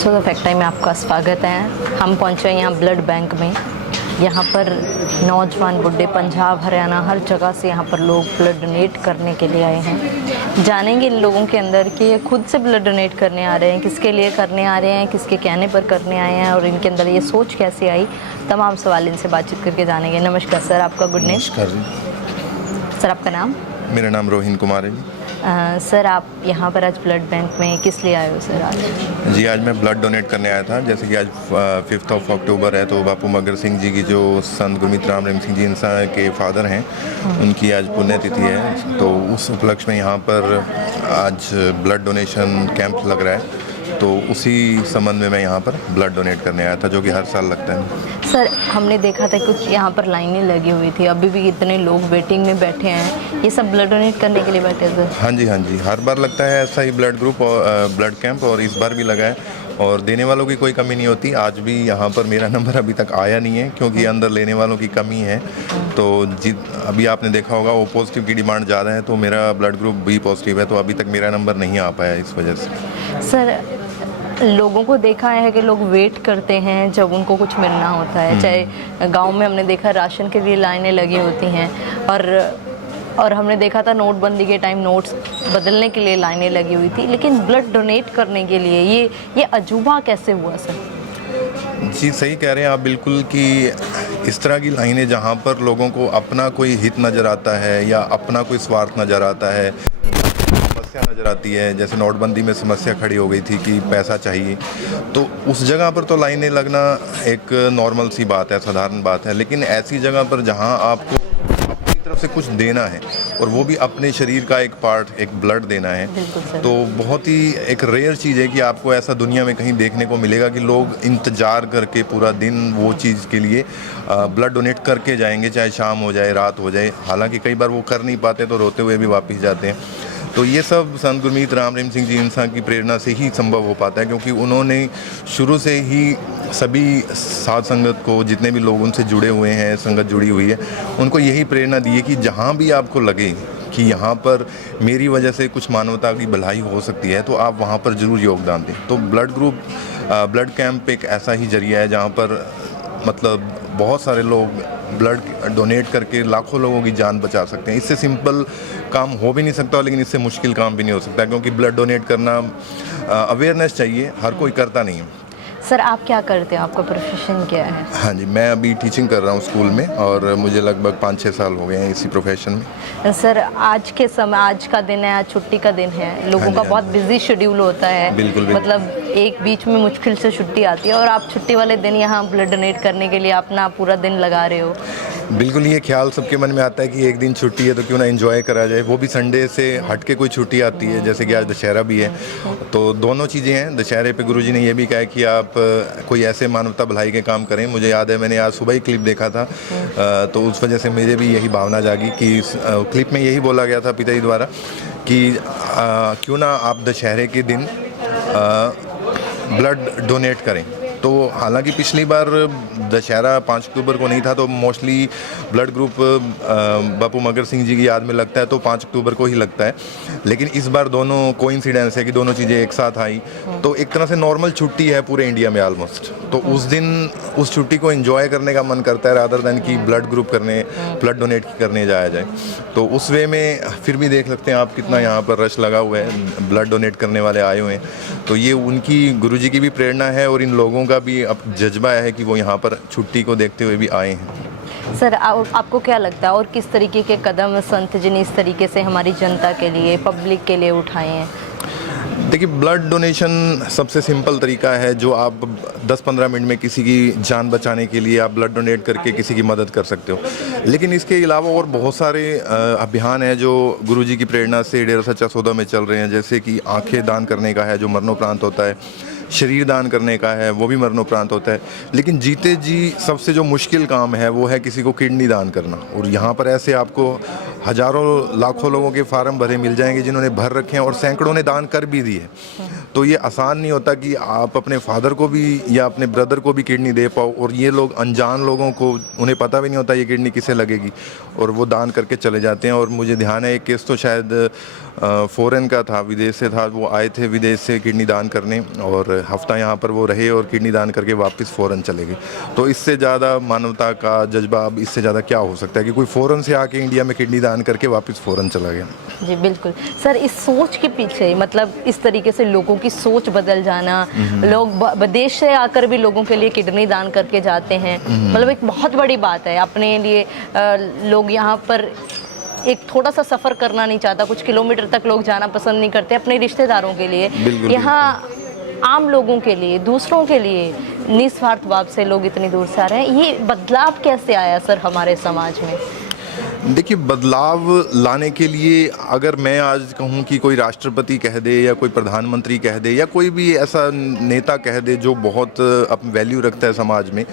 So the fact time में आपका स्वागत है। हम पहुंचे हैं यहाँ ब्लड बैंक में। यहाँ पर नौजवान बुढ़े पंजाब हरियाणा हर जगह से यहाँ पर लोग ब्लड डोनेट करने के लिए आए हैं। जानेंगे इन लोगों के अंदर कि ये खुद से ब्लड डोनेट करने आ रहे हैं, किसके लिए करने आ रहे हैं, किसके कहने पर करने आए हैं और इनके अंदर ये सोच कैसे आई। तमाम सवाल इनसे बातचीत करके जानेंगे। नमस्कार सर, आपका गुड नेम। नमस्कार जी। सर आपका नाम? मेरा नाम रोहिन कुमार है जी। सर आप यहाँ पर आज ब्लड बैंक में किस लिए आए हो सर आज? जी आज मैं ब्लड डोनेट करने आया था। जैसे कि आज 5 अक्टूबर है तो बापू मगर सिंह जी की जो संत गुरमीत राम रहीम सिंह जी इंसान के फादर हैं उनकी आज पुण्यतिथि है। तो उस उपलक्ष्य में यहाँ पर आज ब्लड डोनेशन कैंप लग रहा है, तो उसी संबंध में मैं यहाँ पर ब्लड डोनेट करने आया था, जो कि हर साल लगता है। सर हमने देखा था कुछ यहाँ पर लाइनें लगी हुई थी, अभी भी इतने लोग वेटिंग में बैठे हैं। ये सब ब्लड डोनेट करने के लिए बैठे हैं सर? हाँ जी, हर बार लगता है ऐसा ही ब्लड ग्रुप और ब्लड कैंप, और इस बार भी लगा है और देने वालों की कोई कमी नहीं होती। आज भी यहाँ पर मेरा नंबर अभी तक आया नहीं है क्योंकि अंदर लेने वालों की कमी है। तो अभी आपने देखा होगा ओ पॉजिटिव की डिमांड ज़्यादा है, तो मेरा ब्लड ग्रुप बी पॉजिटिव है, तो अभी तक मेरा नंबर नहीं आ पाया इस वजह से। सर लोगों को देखा है कि लोग वेट करते हैं जब उनको कुछ मिलना होता है। चाहे गांव में हमने देखा राशन के लिए लाइनें लगी होती हैं और हमने देखा था नोटबंदी के टाइम नोट्स बदलने के लिए लाइनें लगी हुई थी, लेकिन ब्लड डोनेट करने के लिए ये अजूबा कैसे हुआ सर? जी सही कह रहे हैं आप बिल्कुल कि इस तरह की लाइनें जहाँ पर लोगों को अपना कोई हित नज़र आता है या अपना कोई स्वार्थ नज़र आता है, समस्या नज़र आती है। जैसे नोटबंदी में समस्या खड़ी हो गई थी कि पैसा चाहिए, तो उस जगह पर तो लाइनें लगना एक नॉर्मल सी बात है, साधारण बात है। लेकिन ऐसी जगह पर जहाँ आपको अपनी तरफ से कुछ देना है और वो भी अपने शरीर का एक पार्ट, एक ब्लड देना है, तो बहुत ही एक रेयर चीज़ है कि आपको ऐसा दुनिया में कहीं देखने को मिलेगा कि लोग इंतज़ार करके पूरा दिन वो चीज़ के लिए ब्लड डोनेट करके जाएंगे, चाहे शाम हो जाए रात हो जाए। हालांकि कई बार वो कर नहीं पाते तो रोते हुए भी वापस जाते हैं। तो ये सब संत गुरमीत राम रहीम सिंह जी इंसान की प्रेरणा से ही संभव हो पाता है, क्योंकि उन्होंने शुरू से ही सभी साध संगत को, जितने भी लोग उनसे जुड़े हुए हैं, संगत जुड़ी हुई है, उनको यही प्रेरणा दी है कि जहाँ भी आपको लगे कि यहाँ पर मेरी वजह से कुछ मानवता की भलाई हो सकती है, तो आप वहाँ पर ज़रूर योगदान दें। तो ब्लड कैंप एक ऐसा ही जरिया है जहाँ पर मतलब बहुत सारे लोग ब्लड डोनेट करके लाखों लोगों की जान बचा सकते हैं। इससे सिंपल काम हो भी नहीं सकता, लेकिन इससे मुश्किल काम भी नहीं हो सकता, क्योंकि ब्लड डोनेट करना अवेयरनेस चाहिए, हर कोई करता नहीं है। सर आप क्या करते हो, आपका प्रोफेशन क्या है? हाँ जी, मैं अभी टीचिंग कर रहा हूँ स्कूल में और मुझे लगभग 5-6 साल हो गए हैं इसी प्रोफेशन में। सर आज के समय, आज का दिन है, आज छुट्टी का दिन है, लोगों का बहुत बिजी शेड्यूल होता है। बिल्कुल। मतलब एक बीच में मुश्किल से छुट्टी आती है और आप छुट्टी वाले दिन यहाँ ब्लड डोनेट करने के लिए अपना पूरा दिन लगा रहे हो। बिल्कुल, ये ख्याल सबके मन में आता है कि एक दिन छुट्टी है तो क्यों ना एंजॉय करा जाए, वो भी संडे से हट के कोई छुट्टी आती है, जैसे कि आज दशहरा भी है। तो दोनों चीज़ें हैं। दशहरे पे गुरुजी ने ये भी कहा कि आप कोई ऐसे मानवता भलाई के काम करें। मुझे याद है मैंने आज सुबह ही क्लिप देखा था, तो उस वजह से मुझे भी यही भावना जागी कि क्लिप में यही बोला गया था पिताजी द्वारा कि क्यों ना आप दशहरे के दिन ब्लड डोनेट करें। तो हालांकि पिछली बार दशहरा 5 अक्टूबर को नहीं था, तो मोस्टली ब्लड ग्रुप बापू मगर सिंह जी की याद में लगता है, तो 5 अक्टूबर को ही लगता है। लेकिन इस बार दोनों कोइंसिडेंस है कि दोनों चीज़ें एक साथ आई, तो एक तरह से नॉर्मल छुट्टी है पूरे इंडिया में ऑलमोस्ट। तो उस दिन उस छुट्टी को एंजॉय करने का मन करता है, रादर देन कि ब्लड डोनेट करने जाया जाए। तो उस वे में फिर भी देख सकते हैं आप कितना यहाँ पर रश लगा हुआ है, ब्लड डोनेट करने वाले आए हुए हैं। तो ये उनकी गुरुजी की भी प्रेरणा है और इन लोगों का भी अब जज्बा है कि वो यहाँ पर छुट्टी को देखते हुए भी आए हैं। सर आपको क्या लगता है और किस तरीके के कदम संत जी ने इस तरीके से हमारी जनता के लिए, पब्लिक के लिए उठाए हैं? देखिए, ब्लड डोनेशन सबसे सिंपल तरीका है जो आप 10-15 मिनट में किसी की जान बचाने के लिए आप ब्लड डोनेट करके किसी की मदद कर सकते हो। लेकिन इसके अलावा और बहुत सारे अभियान हैं जो गुरुजी की प्रेरणा से डेरा सच्चा सौदा में चल रहे हैं। जैसे कि आंखें दान करने का है जो मरणोपरांत होता है, शरीर दान करने का है वो भी मरणोपरांत होता है। लेकिन जीते जी सबसे जो मुश्किल काम है वो है किसी को किडनी दान करना। और यहाँ पर ऐसे आपको हज़ारों लाखों लोगों के फार्म भरे मिल जाएंगे जिन्होंने भर रखे हैं और सैकड़ों ने दान कर भी दिए। तो ये आसान नहीं होता कि आप अपने फादर को भी या अपने ब्रदर को भी किडनी दे पाओ, और ये लोग अनजान लोगों को, उन्हें पता भी नहीं होता ये किडनी किसे लगेगी, और वो दान करके चले जाते हैं। और मुझे ध्यान है एक केस तो शायद फ़ॉरेन का था, विदेश से था, वो आए थे विदेश से किडनी दान करने, और हफ्ता यहाँ पर वो रहे और किडनी दान करके वापस फ़ौरन चले गए। तो इससे ज़्यादा मानवता का जज्बा अब इससे ज़्यादा क्या हो सकता है कि कोई फ़ौरन से आके इंडिया में किडनी दान करके वापस फ़ौरन चला गया। जी बिल्कुल सर, इस सोच के पीछे मतलब इस तरीके से लोगों की सोच बदल जाना, लोग विदेश से आकर भी लोगों के लिए किडनी दान करके जाते हैं, मतलब एक बहुत बड़ी बात है अपने लिए। लोग यहाँ पर एक थोड़ा सा सफ़र करना नहीं चाहता, कुछ किलोमीटर तक लोग जाना पसंद नहीं करते अपने रिश्तेदारों के लिए। यहाँ आम लोगों के लिए, दूसरों के लिए निस्वार्थ भाव से लोग इतनी दूर से आ रहे हैं। ये बदलाव कैसे आया सर हमारे समाज में? देखिए, बदलाव लाने के लिए अगर मैं आज कहूँ कि कोई राष्ट्रपति कह दे या कोई प्रधानमंत्री कह दे या कोई भी ऐसा नेता कह दे जो बहुत अपनी वैल्यू रखता है समाज में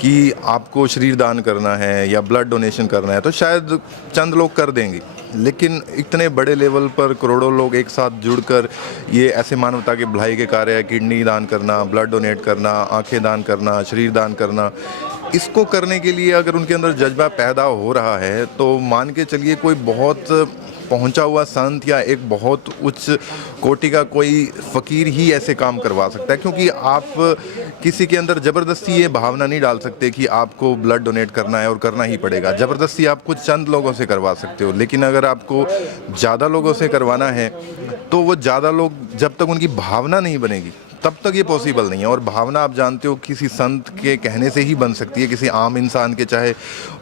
कि आपको शरीर दान करना है या ब्लड डोनेशन करना है, तो शायद चंद लोग कर देंगे। लेकिन इतने बड़े लेवल पर करोड़ों लोग एक साथ जुड़कर ये ऐसे मानवता के भलाई के कार्य, किडनी दान करना, ब्लड डोनेट करना, आंखें दान करना, शरीर दान करना, इसको करने के लिए अगर उनके अंदर जज्बा पैदा हो रहा है तो मान के चलिए कोई बहुत पहुंचा हुआ संत या एक बहुत उच्च कोटि का कोई फ़कीर ही ऐसे काम करवा सकता है। क्योंकि आप किसी के अंदर ज़बरदस्ती ये भावना नहीं डाल सकते कि आपको ब्लड डोनेट करना है और करना ही पड़ेगा। ज़बरदस्ती आप कुछ चंद लोगों से करवा सकते हो, लेकिन अगर आपको ज़्यादा लोगों से करवाना है तो वो ज़्यादा लोग जब तक उनकी भावना नहीं बनेगी तब तक ये पॉसिबल नहीं है। और भावना आप जानते हो किसी संत के कहने से ही बन सकती है, किसी आम इंसान के, चाहे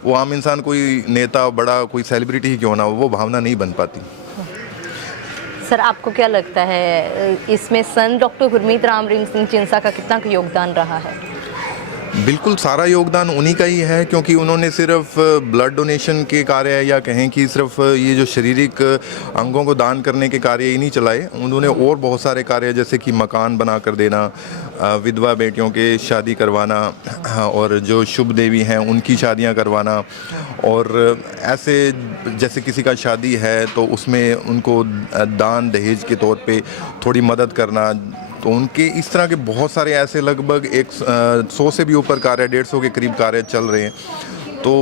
वो आम इंसान कोई नेता बड़ा कोई सेलिब्रिटी ही क्यों ना हो, वो भावना नहीं बन पाती। सर आपको क्या लगता है इसमें संत डॉक्टर गुरमीत राम रहीम सिंह चिंसा का कितना योगदान रहा है? बिल्कुल सारा योगदान उन्हीं का ही है, क्योंकि उन्होंने सिर्फ ब्लड डोनेशन के कार्य या कहें कि सिर्फ ये जो शारीरिक अंगों को दान करने के कार्य ही नहीं चलाए, उन्होंने और बहुत सारे कार्य जैसे कि मकान बना कर देना, विधवा बेटियों के शादी करवाना और जो शुभ देवी हैं उनकी शादियां करवाना, और ऐसे जैसे किसी का शादी है तो उसमें उनको दान दहेज के तौर पे थोड़ी मदद करना। तो उनके इस तरह के बहुत सारे ऐसे लगभग 100 से भी ऊपर कार्य, 150 के करीब कार्य चल रहे हैं। तो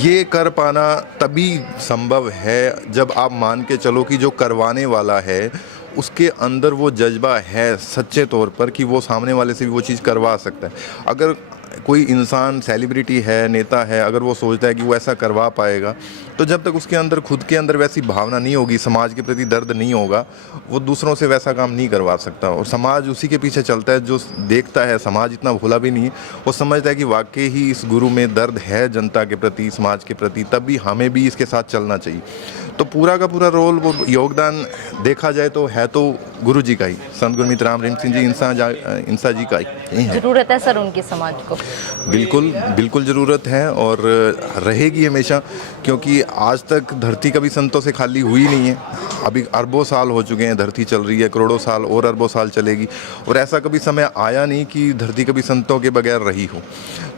ये कर पाना तभी संभव है जब आप मान के चलो कि जो करवाने वाला है उसके अंदर वो जज्बा है सच्चे तौर पर कि वो सामने वाले से भी वो चीज़ करवा सकता है। अगर कोई इंसान सेलिब्रिटी है, नेता है, अगर वो सोचता है कि वो ऐसा करवा पाएगा, तो जब तक उसके अंदर खुद के अंदर वैसी भावना नहीं होगी, समाज के प्रति दर्द नहीं होगा, वो दूसरों से वैसा काम नहीं करवा सकता। और समाज उसी के पीछे चलता है जो देखता है। समाज इतना भोला भी नहीं है, वो समझता है कि वाकई ही इस गुरु में दर्द है जनता के प्रति, समाज के प्रति, तब भी हमें भी इसके साथ चलना चाहिए। तो पूरा का पूरा रोल, वो योगदान देखा जाए तो है तो गुरु जी का ही, संत गुरमीत राम रहीम सिंह जी इंसा जी का ही है। ज़रूरत है सर उनकी समाज को? बिल्कुल बिल्कुल ज़रूरत है और रहेगी हमेशा, क्योंकि आज तक धरती कभी संतों से खाली हुई नहीं है। अभी अरबों साल हो चुके हैं, धरती चल रही है, करोड़ों साल और अरबों साल चलेगी, और ऐसा कभी समय आया नहीं कि धरती कभी संतों के बगैर रही हो।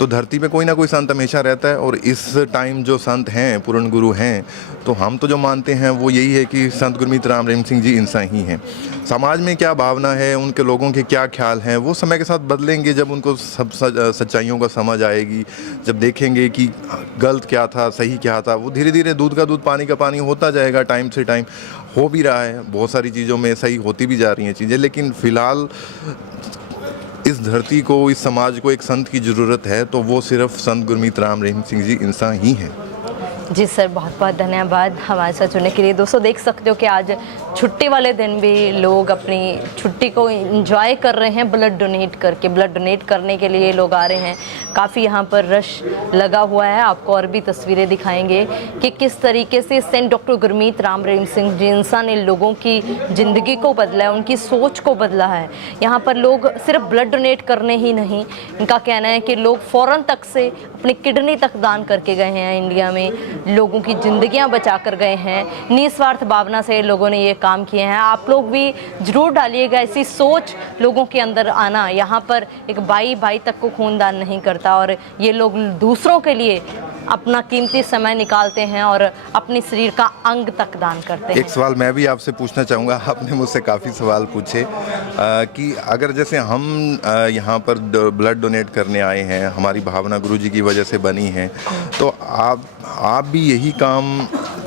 तो धरती में कोई ना कोई संत हमेशा रहता है, और इस टाइम जो संत हैं, पूर्ण गुरु हैं, तो हम तो जो मानते हैं वो यही है कि संत गुरमीत राम रहीम सिंह जी इंसान ही हैं। समाज में क्या भावना है, उनके लोगों के क्या ख्याल हैं, वो समय के साथ बदलेंगे जब उनको सब सच्चाइयों का समझ आएगी, जब देखेंगे कि गलत क्या था, सही क्या था। वो धीरे धीरे दूध का दूध पानी का पानी होता जाएगा, टाइम से टाइम हो भी रहा है। बहुत सारी चीज़ों में सही होती भी जा रही हैं चीज़ें, लेकिन फ़िलहाल इस धरती को, इस समाज को एक संत की ज़रूरत है, तो वो सिर्फ संत गुरमीत राम रहीम सिंह जी इंसान ही हैं। जी सर, बहुत बहुत धन्यवाद हमारे साथ जुड़ने के लिए। दोस्तों देख सकते हो कि आज छुट्टी वाले दिन भी लोग अपनी छुट्टी को एंजॉय कर रहे हैं ब्लड डोनेट करके। ब्लड डोनेट करने के लिए लोग आ रहे हैं, काफ़ी यहाँ पर रश लगा हुआ है। आपको और भी तस्वीरें दिखाएंगे कि किस तरीके से सेंट डॉक्टर गुरमीत राम रहीम सिंह जी इंसान ने लोगों की ज़िंदगी को बदला है, उनकी सोच को बदला है। यहाँ पर लोग सिर्फ ब्लड डोनेट करने ही नहीं, इनका कहना है कि लोग फ़ौरन तक से अपनी किडनी तक दान करके गए हैं। इंडिया में लोगों की ज़िंदगियां बचा कर गए हैं। निस्वार्थ भावना से लोगों ने ये काम किए हैं। आप लोग भी ज़रूर डालिएगा ऐसी सोच लोगों के अंदर आना। यहाँ पर एक भाई भाई तक को खून दान नहीं करता, और ये लोग दूसरों के लिए अपना कीमती समय निकालते हैं और अपने शरीर का अंग तक दान करते हैं। एक सवाल मैं भी आपसे पूछना चाहूँगा, आपने मुझसे काफ़ी सवाल पूछे कि अगर जैसे हम यहाँ पर ब्लड डोनेट करने आए हैं, हमारी भावना गुरु जी की वजह से बनी है, तो आप भी यही काम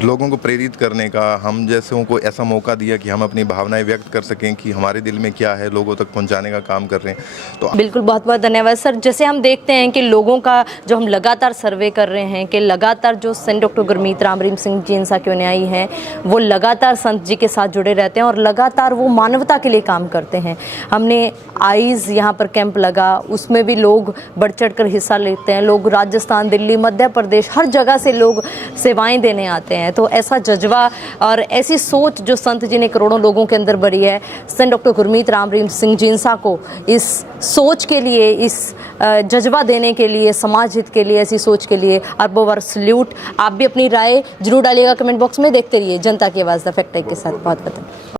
लोगों को प्रेरित करने का, हम जैसों को ऐसा मौका दिया कि हम अपनी भावनाएं व्यक्त कर सकें कि हमारे दिल में क्या है, लोगों तक पहुंचाने का काम कर रहे हैं। तो बिल्कुल, बहुत बहुत धन्यवाद सर। जैसे हम देखते हैं कि लोगों का जो हम लगातार सर्वे कर रहे हैं कि लगातार जो संत डॉक्टर गुरमीत राम रहीम सिंह जी इंसा के अनुयायी हैं वो लगातार संत जी के साथ जुड़े रहते हैं और लगातार वो मानवता के लिए काम करते हैं। हमने आइज़ यहाँ पर कैंप लगा, उसमें भी लोग बढ़ चढ़ कर हिस्सा लेते हैं। लोग राजस्थान, दिल्ली, मध्य प्रदेश, हर जगह से लोग सेवाएं देने आते हैं। तो ऐसा जज्बा और ऐसी सोच जो संत जी ने करोड़ों लोगों के अंदर भरी है, संत डॉक्टर गुरमीत राम रहीम सिंह जी इंसा को इस सोच के लिए, इस जज्बा देने के लिए, समाज हित के लिए, ऐसी सोच के लिए अरबों बार सल्यूट। आप भी अपनी राय जरूर डालिएगा कमेंट बॉक्स में। देखते रहिए जनता की आवाज़ द फैक्ट के साथ। बहुत बहुत